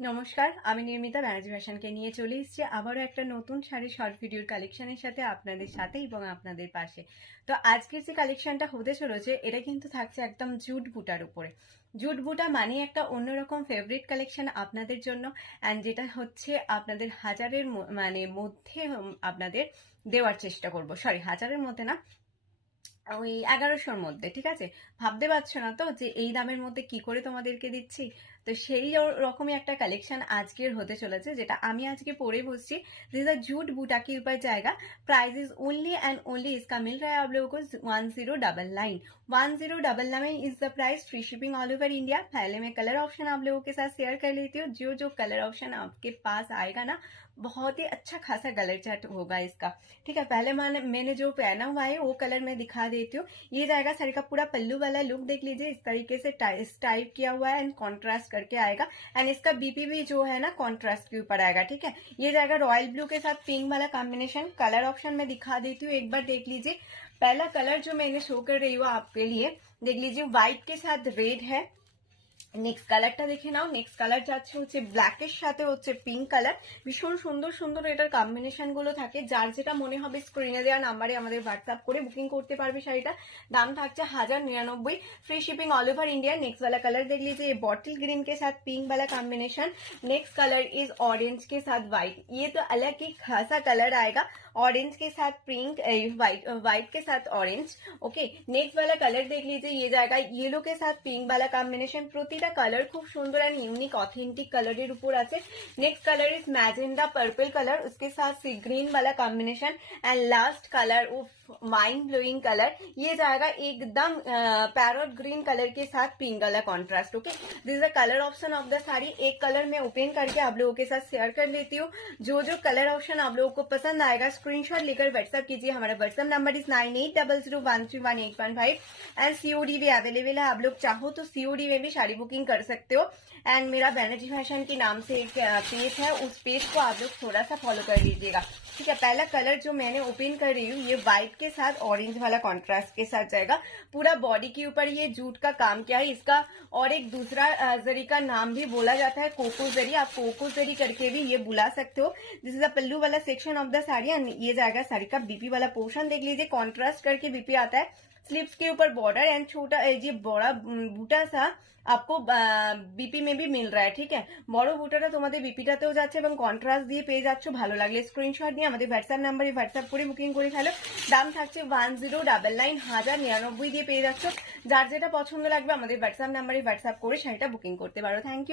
নমস্কার, আমি নির্মিতা ব্যানার্জি ফ্যাশনকে নিয়ে চলে এসেছি আবারও একটা নতুন শাড়ি শর্ট ভিডিওর কালেকশনের সাথে আপনাদের সাথে এবং আপনাদের পাশে। তো আজকের যে কালেকশনটা হতে চলেছে এটা কিন্তু থাকছে একদম জুট বুটার উপরে। জুট বুটা মানে একটা অন্যরকম ফেভারিট কালেকশন আপনাদের জন্য, অ্যান্ড যেটা হচ্ছে আপনাদের হাজারের মানে মধ্যে আপনাদের দেওয়ার চেষ্টা করব। সরি, হাজারের মধ্যে না, ওই 1100-র মধ্যে। ঠিক আছে, ভাবতে পারছো না তো যে এই দামের মধ্যে কি করে তোমাদেরকে দিচ্ছি। তো সেই রকমই একটা কালেকশন আজকের হতে চলেছে, যেটা আমি আজকে পরে বসছি। दिस अ जूट बूटा के ऊपर जाएगा। Price is only and only इसका मिल रहा है आप लोगों को 1099। 1099 is the price, free shipping all over India. पहले मैं कलर ऑप्शन आप लोगों के साथ शेयर कर लेती हूँ। जो जो कलर ऑप्शन आपके पास आएगा ना, बहुत ही अच्छा खासा कलर चार्ट होगा इसका। ठीक है, पहले मैंने जो पहना हुआ है वो कलर मैं दिखा देती हूँ। ये जाएगा साड़ी का पूरा पल्लू वाला लुक, देख लीजिए इस तरीके से टाइप किया हुआ है एंड कॉन्ट्रास्ट करके आएगा। एंड इसका बीपी भी जो है ना कॉन्ट्रास्ट के ऊपर आएगा। ठीक है, ये जाएगा रॉयल ब्लू के साथ पिंक वाला कॉम्बिनेशन। कलर ऑप्शन में दिखा देती हूँ, एक बार देख लीजिए। पहला कलर जो मैंने शो कर रही हूँ आपके लिए, देख लीजिए, व्हाइट के साथ रेड है। নেক্সট কালারটা দেখে নাও। নেক্সট কালার যাচ্ছে হচ্ছে ব্ল্যাকের সাথে হচ্ছে পিঙ্ক কালার। ভীষণ সুন্দর সুন্দর এটার কম্বিনেশন গুলো থাকে। যার যেটা মনে হবে স্ক্রিনে দেওয়া নাম্বারে আমাদের হোয়াটসঅ্যাপ করে বুকিং করতে পারবে শাড়িটা। দাম থাকছে 1099, free shipping all over India. Next वाला कलर देख लीजिए, ये बॉटल ग्रीन के साथ पिंक वाला combination. Next colour is orange के साथ व्हाइट। ये तो अलग ही खासा कलर आएगा, ऑरेंज के साथ पिंक, व्हाइट के साथ ऑरेंज। ओके, नेक्स्ट वाला कलर देख लीजिए, ये जाएगा येलो के साथ पिंक वाला कॉम्बिनेशन। প্রতিটা কালার খুব সুন্দর एंड यूनिक ऑथेंटिक कलर উপর আছে। Next colour is मैजेंडा purple colour, उसके साथ सी ग्रीन वाला combination. And last colour mind blowing colour, ये जाएगा एकदम पैरोट ग्रीन कलर के साथ पिंक वाला contrast. Okay, this is the colour option of the sari. एक कलर मैं ओपन करके आप लोगों के साथ शेयर कर लेती हूँ। जो जो कलर ऑप्शन आप लोगों को पसंद आएगा स्क्रीनशॉट लेकर व्हाट्सएप कीजिए। हमारा WhatsApp number is 9800131815 and COD भी अवेलेबल है। आप लोग चाहो तो सीओडी में भी साड़ी बुकिंग कर सकते हो। एंड मेरा बैनर्जी फैशन के नाम से एक पेज है, उस पेज को आप लोग थोड़ा सा फॉलो कर लीजिएगा। ठीक है, पहला कलर जो मैंने ओपन कर रही हूँ, ये व्हाइट के साथ ऑरेंज वाला कॉन्ट्रास्ट के साथ जाएगा। पूरा बॉडी के ऊपर ये जूट का काम किया है। इसका और एक दूसरा जरी का नाम भी बोला जाता है, कोको जरी। आप कोको जरी करके भी ये बुला सकते हो। दिस इज द पल्लू वाला सेक्शन ऑफ द साड़ी। ये जाएगा साड़ी का बीपी वाला पोर्शन, देख लीजिए कॉन्ट्रास्ट करके बीपी आता है। स्लीव्स के ऊपर बॉर्डर एंड छोटा ये बड़ा बूटा सा आपको বিপি में भी मिल रहा है। ठीक है, বড় বুটাটা তোমাদের বিপিটাতেও যাচ্ছে এবং কন্ট্রাস্ট দিয়ে পেয়ে যাচ্ছ। ভালো লাগলে স্ক্রিনশট নিয়ে আমাদের হোয়াটসঅ্যাপ নাম্বারে হোয়াটসঅ্যাপ করে বুকিং করে ফেলো। দাম থাকছে 1099, 1099 দিয়ে পেয়ে যাচ্ছ। যার যেটা পছন্দ লাগবে আমাদের হোয়াটসঅ্যাপ নাম্বারে হোয়াটসঅ্যাপ করে শাড়িটা বুকিং করতে পারো। Thank you.